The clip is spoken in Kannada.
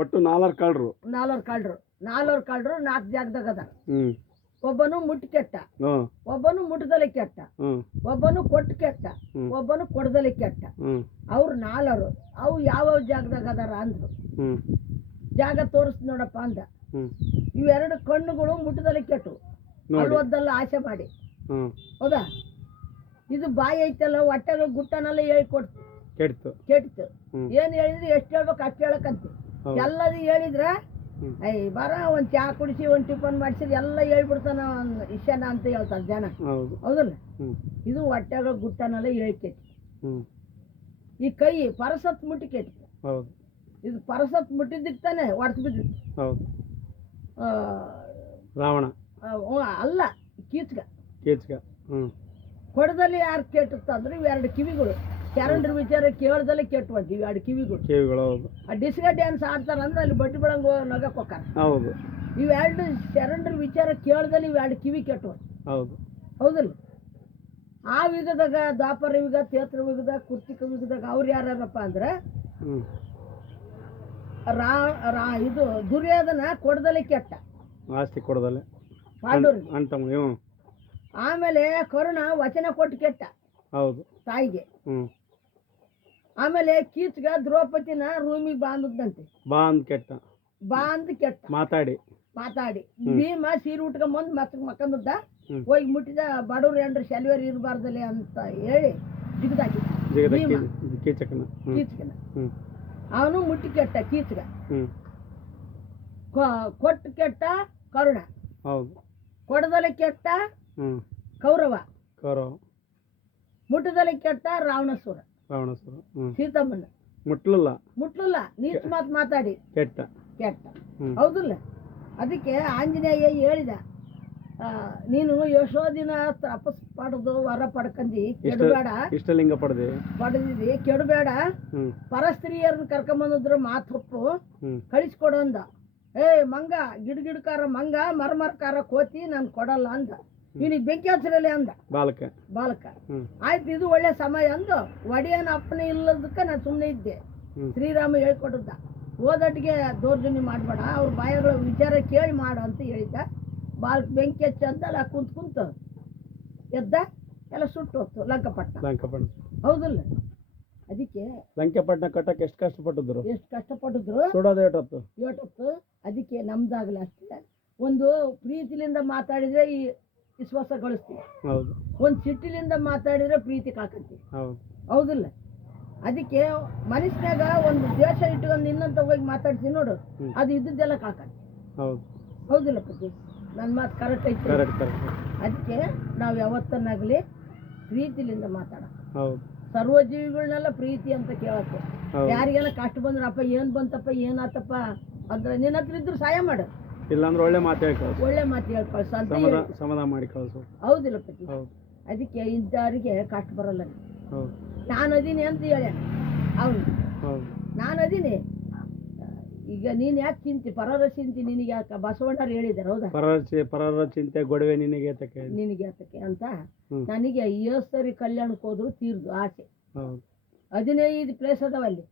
ಒಟ್ಟು 4 ಕಳ್ರು. 4 ಕಳ್ರು 4 ಜಾಗದಾಗ ಅದ. ಹ್ಮ್ ಒಬ್ಬನು ಮುಟ್ಟು ಕೆಟ್ಟ, ಒಬ್ಬನು ಮುಟ್ಟದಲ್ಲಿ ಕೆಟ್ಟ, ಒಬ್ಬನು ಕೊಟ್ಟು ಕೆಟ್ಟ, ಒಬ್ಬನು ಕೊಡದಲ್ಲಿ ಕೆಟ್ಟ. ಅವ್ರು 4 ಅವು ಯಾವ ಜಾಗದಾಗ ಅದಾರ ಅಂದ್ರು. ಜಾಗ ತೋರಿಸ್ ನೋಡಪ್ಪ ಅಂದ. ಇವೆರಡು ಕಣ್ಣುಗಳು ಮುಟ್ಟದಲ್ಲಿ ಕೆಟ್ಟು ಅಲ್ವದ್ದಲ್ಲ ಆಸೆ ಮಾಡಿ. ಹೌದಾ? ಇದು ಬಾಯಿ ಐತಲ್ಲ ಹೊಟ್ಟೆಗಳು ಗುಟ್ಟನೆಲ್ಲ ಹೇಳ್ಕೊಡ್ತು ಕೆಡ್ತು. ಏನ್ ಹೇಳಿದ್ರೆ ಎಷ್ಟು ಹೇಳ್ಬೇಕು ಅಷ್ಟು ಹೇಳಕಂತಿ. ಎಲ್ಲದು ಹೇಳಿದ್ರೆ ಬರ ಒಂದ್ ಚಾ ಕುಡಿಸಿ ಒಂದ್ ಟಿಫನ್ ಮಾಡಿಸಿದ್ ಎಲ್ಲ ಹೇಳ್ಬಿಡ್ತಾನ ಇಷ್ಟನ ಅಂತ ಹೇಳ್ತಾರೆ ಜನ. ಹೌದಲ್ಲ? ಇದು ಹೊಟ್ಟೆಗಳು ಗುಟ್ಟನೆಲ್ಲ ಹೇಳ್ಕೆಟ್ಟಿ. ಈ ಕೈ ಪರಸತ್ ಮುಟ್ಟಿ ಕೆಟ್ಟ. ಇದು ಪರಸತ್ ಮುಟ್ಟಿದ್ದಕ್ಕೆ ತಾನೆ ಹೊಡೆದು ಬಿದ್ದಿತ್ತು. ರಾವಣ ಅಲ್ಲ, ಕೀಚ್ಗ. ಕೊಡದಲ್ಲಿ ಯಾರು ಕೆಟ್ಟಂದ್ರೆ ಇವೆರಡು ಕಿವಿಗಳು. ಕ್ಯಾರಂಡ್ರ್ ವಿಚಾರ ಕೇಳ್ದಲ್ಲೇ ಕೆಟ್ಟುವಂತ ಇವೆರಡು ಕಿವಿಗಳು. ಆ ಡಿಸ್ಗ ಡ್ಯಾನ್ಸ್ ಆಡ್ತಾರಂದ್ರೆ ಅಲ್ಲಿ ಬಡ್ಡಿ ಬೆಳಂಗ ನಗಕ್ ಹೋಗ್ತಾರ. ಇವೆರಡು ಕ್ಯಾರಂಡ್ರ್ ವಿಚಾರ ಕೇಳ್ದಲ್ಲಿ ಇವೆರಡು ಕಿವಿ ಕೆಟ್ಟುವ. ಹೌದಲ್ಲ? ಆ ಯುಗದಾಗ ದ್ವಾಪರ ಯುಗ, ತೇತ್ರ ಯುಗದ, ಕೃತಿಕ ಯುಗದಾಗ ಅವ್ರು ಯಾರಪ್ಪ ಅಂದ್ರೆ ಇದು ದುರ್ಯೋಧನ ಕೊಡದಲ್ಲಿ ಕೆಟ್ಟ, ಆಸ್ತಿ ಕೊಡದಲ್ಲ ಪಾಂಡವ್ರಿಗೆ. ಆಮೇಲೆ ಕರುಣ ವಚನ ಕೊಟ್ಟು ಕೆಟ್ಟ ತಾಯಿಗೆ. ಆಮೇಲೆ ಕೀಚ್ಗ ದ್ರೌಪದಿನ ರೂಮಿಗೆ ಬಾಂಧದಂತೆ, ಬಾಂದ್ ಕೆಟ್ಟ ಮಾತಾಡಿ. ಭೀಮ ಸೀರೆ ಉಟ್ಕೊಂಬಂದು ಮಕ್ಕಂದದ್ದ ಹೋಗಿ ಮುಟ್ಟಿದ ಬಡವ್ರು ಏನ್ರ ಶೆಲ್ವೇರ್ ಇರಬಾರ್ದಲ್ಲಿ ಅಂತ ಹೇಳಿ ಜಿಗದಾಕಿ ಕೀಚಕನ. ಅವನು ಮುಟ್ಟಿ ಕೆಟ್ಟ ಕೀಚ್ಗ. ಕೊಟ್ಟು ಕೆಟ್ಟ ಕರುಣ, ಕೊಡದಲ್ಲಿ ಕೆಟ್ಟ ಕೌರವ, ಮುಟ್ಟದಲ್ಲಿ ಕೆಟ್ಟ ರಾವಣಾಸುರ. ಸೀತಮ್ಮನ ಮುಟ್ಲಲ್ಲ ನೀಚ ಮಾತು ಮಾತಾಡಿ ಕೆಟ್ಟ. ಹೌದಲ್ಲ? ಅದಕ್ಕೆ ಆಂಜನೇಯ ಹೇಳಿದ, ನೀನು ಯಶೋದಿನ ತಪಸ್ ಪಡೆದು ವರ ಪಡ್ಕಂದಿ ಕೆಡಬೇಡ, ಇಷ್ಟಲಿಂಗ ಪಡೆದಿದ್ದಿ ಕೆಡಬೇಡ. ಪರಸ್ತ್ರೀಯರನ್ನ ಕರ್ಕೊಂಬಂದಿದ್ರು ಮಾತೊಪ್ಪು ಕಳಿಸ್ಕೊಡು ಅಂದ. ಮಂಗ ಗಿಡಕಾರ ಮಂಗ ಮರ್ಮರ್ಕಾರ ಕೋತಿ ನಾನು ಕೊಡಲ್ಲ ಅಂದ. ಇವನಿಗೆ ಬೆಂಕಿ ಹಚ್ಚರಲ್ಲಿ ಅಂದ ಬಾಲಕ. ಆಯ್ತು, ಇದು ಒಳ್ಳೆ ಸಮಯ ಅಂದು ಒಡೆಯನ ಅಪ್ಪನೇ ಇಲ್ಲದಕ್ಕೆ ನಾನು ಸುಮ್ಮನೆ ಇದ್ದೆ. ಶ್ರೀರಾಮ ಹೇಳ್ಕೊಟ್ಟದ್ದ, ಓದಟ್ಟಿಗೆ ದೌರ್ಜನ್ಯ ಮಾಡಬೇಡ, ಅವ್ರ ಬಾಯಗಳ ವಿಚಾರ ಕೇಳಿ ಮಾಡು ಅಂತ ಹೇಳಿದ್ದ. ಬಾಲಕ ಬೆಂಕಿ ಹಚ್ಚ ಅಂತ ಅಲ್ಲ ಕುಂತು ಎದ್ದ, ಎಲ್ಲ ಸುಟ್ಟು ಹೋಗ್ತು ಲಂಕಪಟ್ಟಣ. ಹೌದಲ್ಲ? ಅದಕ್ಕೆ ಲಂಕೆಪಟ್ಟಣ ಕಟ್ಟಕ್ಕೆ ಎಷ್ಟು ಕಷ್ಟಪಟ್ಟಿದ್ರು ಏಟತ್ತು. ಅದಕ್ಕೆ ನಮ್ದಾಗಲ್ಲ ಅಷ್ಟೇ. ಒಂದು ಪ್ರೀತಿಲಿಂದ ಮಾತಾಡಿದ್ರೆ ಈ ವಿಶ್ವಾಸ ಗಳಿಸ್ತೀವಿ, ಒಂದು ಸಿಟ್ಟಿಲಿಂದ ಮಾತಾಡಿದ್ರೆ ಪ್ರೀತಿ ಕಾಕಂತೀವಿ. ಹೌದಿಲ್ಲ? ಅದಕ್ಕೆ ಮನುಷ್ಯನಾಗ ಒಂದು ದ್ವೇಷ ಇಟ್ಕೊಂಡು ಇನ್ನಂತ ಹೋಗಿ ಮಾತಾಡ್ತೀವಿ ನೋಡು, ಅದು ಇದ್ದದ್ದೆಲ್ಲ ಕಾಕಂತಿ. ಹೌದಿಲ್ಲ ಪತಿ? ನನ್ನ ಮಾತು ಕರೆಕ್ಟ್ ಐತಿ. ಅದಕ್ಕೆ ನಾವು ಯಾವತ್ತನ್ನಾಗಲಿ ಪ್ರೀತಿಲಿಂದ ಮಾತಾಡ. ಸರ್ವಜೀವಿಗಳನ್ನೆಲ್ಲ ಪ್ರೀತಿ ಅಂತ ಕೇಳಕ್ಕೆ. ಯಾರಿಗೆಲ್ಲ ಕಷ್ಟ ಬಂದ್ರಪ್ಪ ಏನ್ ಬಂತಪ್ಪ ಏನಾತಪ್ಪ ಅಂದ್ರೆ ನಿನ್ನ ಹತ್ರ ಇದ್ರು ಸಹಾಯ ಮಾಡು, ಇಲ್ಲಾಂದ್ರೆ ಒಳ್ಳೆ ಮಾತು ಹೇಳಿ ಕಳ್ಸು ಅಂತ ಸಮಾಧಾನ ಮಾಡಿ ಕಳ್ಸು. ಹೌದಿಲ್ಲ ಪತಿ? ಅದಕ್ಕೆ ಇಂಥವ್ರಿಗೆ ಕಷ್ಟ ಬರಲ್ಲ. ನಾನು ಅದೀನಿ ಅಂತ ಹೇಳ ಅವನು, ನಾನು ಅದೀನಿ. ಈಗ ನೀನ್ ಯಾಕೆ ಚಿಂತೆ, ಪರರ ಚಿಂತೆ ನಿನಗೆ ಯಾಕೆ ಬಸವಣ್ಣರು ಹೇಳಿದಾರೆ. ಹೌದಾ? ಪರರ ಚಿಂತೆ ಗೊಡವೆ ನಿನಗೆ ಯಾತಕ್ಕೆ ಅಂತ. ನನಗೆ 7 ಸರಿ ಕಲ್ಯಾಣಕ್ಕೆ ಹೋದ್ರು ತೀರ್ದು ಆಸೆ. 15 ಪ್ಲೇಸ್ ಅದಾವ ಅಲ್ಲಿ.